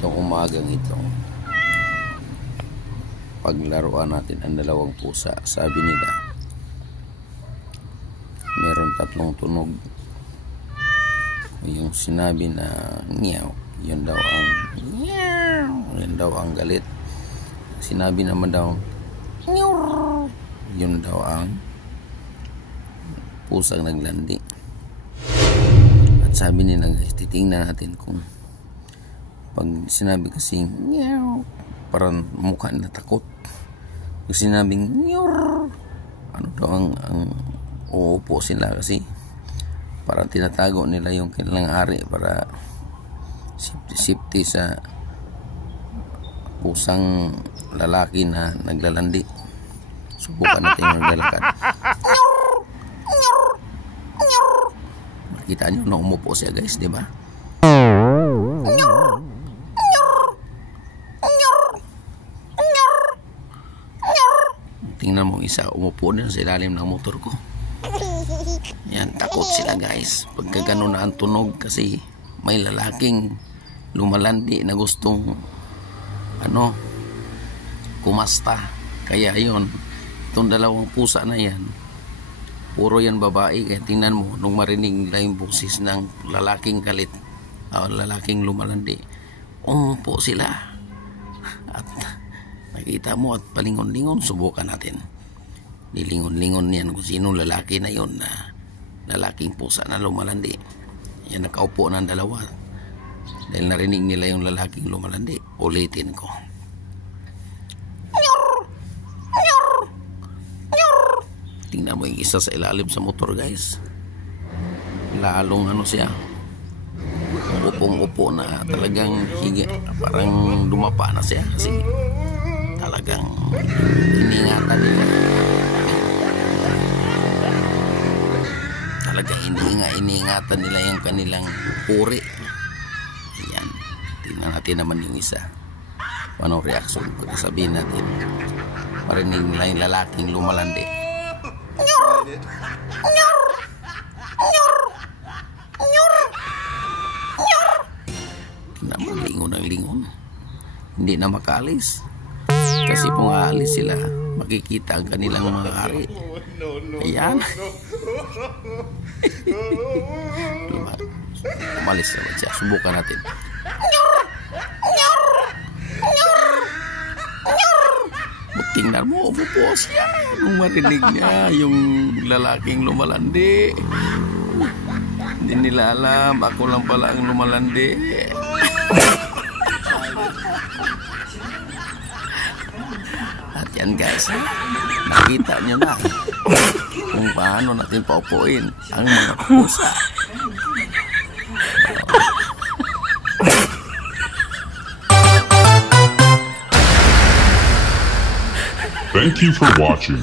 Itong umagang ito, paglaruan natin ang dalawang pusa. Sabi nila, meron tatlong tunog. Yung sinabi na ngiyaw, yun daw ang ngiyaw, yun daw ang galit. Sinabi naman daw ngiyaw, yun daw ang pusang naglandi. At sabi nila guys, titingnan natin kung pag sinabi kasing ngiyaw, parang mukha na takot. Pag sinabing ngiyaw, ano daw ang uupo sila, kasi parang tinatago nila yung kanilang ari para safety sa pusang lalaki na naglalandi. Subukan natin yung naglalakad. Makita nyo na umupo siya guys, di ba? Tingnan mo isa, umupo din sa ilalim ng motor ko. Yan, takot sila guys pagka ganun na ang tunog, kasi may lalaking lumalandi na gustong kumasta. Kaya yon, itong dalawang pusa na yan, puro yan babae. Kaya tingnan mo, nung marinig nila yung boses ng lalaking galit o lalaking lumalandi, umupo sila. At nakita mo at palingon-lingon. Subukan natin, nilingon-lingon yan kung sino lalaki na yon, na lalaking pusa na lumalandi. Yan, nakaupo ng dalawa dahil narinig nila yung lalaking lumalandi. Ulitin ko, tingnan mo yung isa sa ilalim sa motor guys, lalong siya, upong-upo na talagang higa, parang dumapa na siya, kasi talagang iningatan nila. Talagang iniingatan nila yung kanilang puri. Ayan, tingnan natin naman yung isa, anong reaction pag sabihin natin marinig nila yung lalaking lumalandi. Tingnan mo, lingon ang lingon, hindi na makaalis. Kasi kung aalis sila, makikita ang kanilang mga ari. Ayan. Umalis naman siya. Subukan natin. Tingnan mo, umupo siya nung marinig niya yung lalaking lumalandi. Hindi nila alam, ako lang pala ang lumalandi. At yan guys, nakita nyo na kung paano natin paupuin ang mga pusa. Thank you for watching.